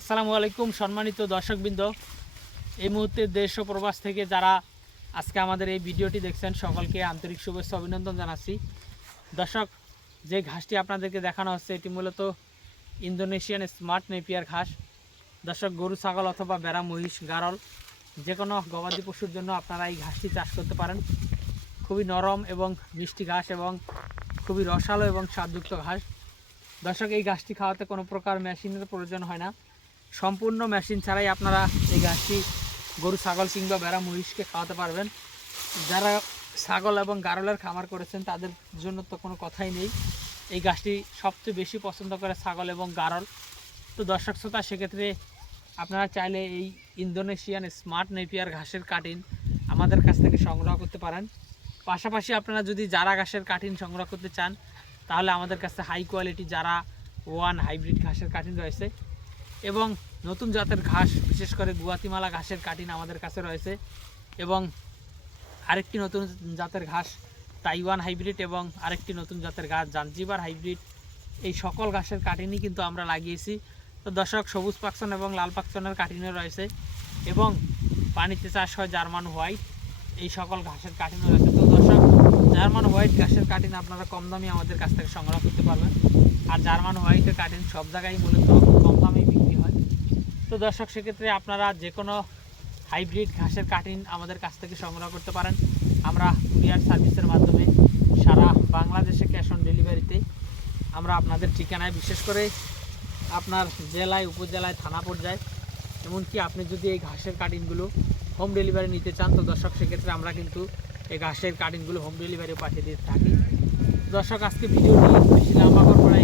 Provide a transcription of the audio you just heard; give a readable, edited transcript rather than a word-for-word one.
আসসালামু আলাইকুম সম্মানিত দর্শকবৃন্দ। এই মুহূর্তে দেশ ও প্রবাস থেকে যারা আজকে আমাদের এই ভিডিওটি দেখছেন সকলকে আন্তরিক শুভেচ্ছা অভিনন্দন জানাচ্ছি। দর্শক, যে ঘাসটি আপনাদেরকে দেখানো হচ্ছে এটি মূলত ইন্দোনেশিয়ান স্মার্ট নেপিয়ার ঘাস। দর্শক, গরু ছাগল অথবা ভেড়া মহিষ গারল যে কোনো গবাদি পশুর জন্য আপনারা এই ঘাসটি চাষ করতে পারেন। খুবই নরম এবং মিষ্টি ঘাস এবং খুবই রসালো এবং স্বাদযুক্ত ঘাস। দর্শক, এই ঘাসটি খাওয়াতে কোনো প্রকার মেশিনের প্রয়োজন হয় না। সম্পূর্ণ মেশিন ছাড়াই আপনারা এই ঘাসটি গরু ছাগল কিংবা ভেড়া মহিষকে খাওয়াতে পারবেন। যারা ছাগল এবং গারলের খামার করেছেন তাদের জন্য তো কোনো কথাই নেই। এই ঘাসটি সবচেয়ে বেশি পছন্দ করে ছাগল এবং গারল। তো দর্শক শ্রোতা, সেক্ষেত্রে আপনারা চাইলে এই ইন্দোনেশিয়ান স্মার্ট নেপিয়ার ঘাসের কাটিং আমাদের কাছ থেকে সংগ্রহ করতে পারেন। পাশাপাশি আপনারা যদি জারা ঘাসের কাটিং সংগ্রহ করতে চান তাহলে আমাদের কাছে high quality Zara one hybrid ঘাসের কাটিং রয়েছে এবং নতুন জাতের ঘাস বিশেষ করে গুয়াতিমালা ঘাসের কাটিং আমাদের কাছে রয়েছে এবং আরেকটি নতুন জাতের ঘাস তাইওয়ান হাইব্রিড এবং আরেকটি নতুন জাতের ঘাস জাঞ্জিবার হাইব্রিড। এই সকল ঘাসের কাটিংই কিন্তু আমরা লাগিয়েছি। তো দর্শক, সবুজ পাকচন এবং লাল পাকচনের কাটিংও রয়েছে এবং পানিতে চাষ হয় জার্মান হোয়াইট, এই সকল ঘাসের কাটিংও রয়েছে। তো দর্শক, জার্মান হোয়াইট ঘাসের কাটিং আপনারা কম দামে আমাদের কাছ থেকে সংগ্রহ করতে পারবেন। আর জার্মান হোয়াইটের কাটিং সব জায়গায় মূলত কম দামেই বিক্রি হয়। তো দর্শক, সেক্ষেত্রে আপনারা যে কোনো হাইব্রিড ঘাসের কাটিং আমাদের কাছ থেকে সংগ্রহ করতে পারেন। আমরা কুরিয়ার সার্ভিসের মাধ্যমে সারা বাংলাদেশে ক্যাশ অন ডেলিভারিতে আমরা আপনাদের ঠিকানায়, বিশেষ করে আপনার জেলায়, উপজেলায়, থানা পর্যায়ে, এমনকি আপনি যদি এই ঘাসের কাটিংগুলো হোম ডেলিভারি নিতে চান তো দর্শক সেক্ষেত্রে আমরা কিন্তু এই ঘাসের কাটিংগুলো হোম ডেলিভারি পাঠিয়ে দিয়ে থাকি। দর্শক, আজকে ভিডিওটি বেশি লম্বা করবো না,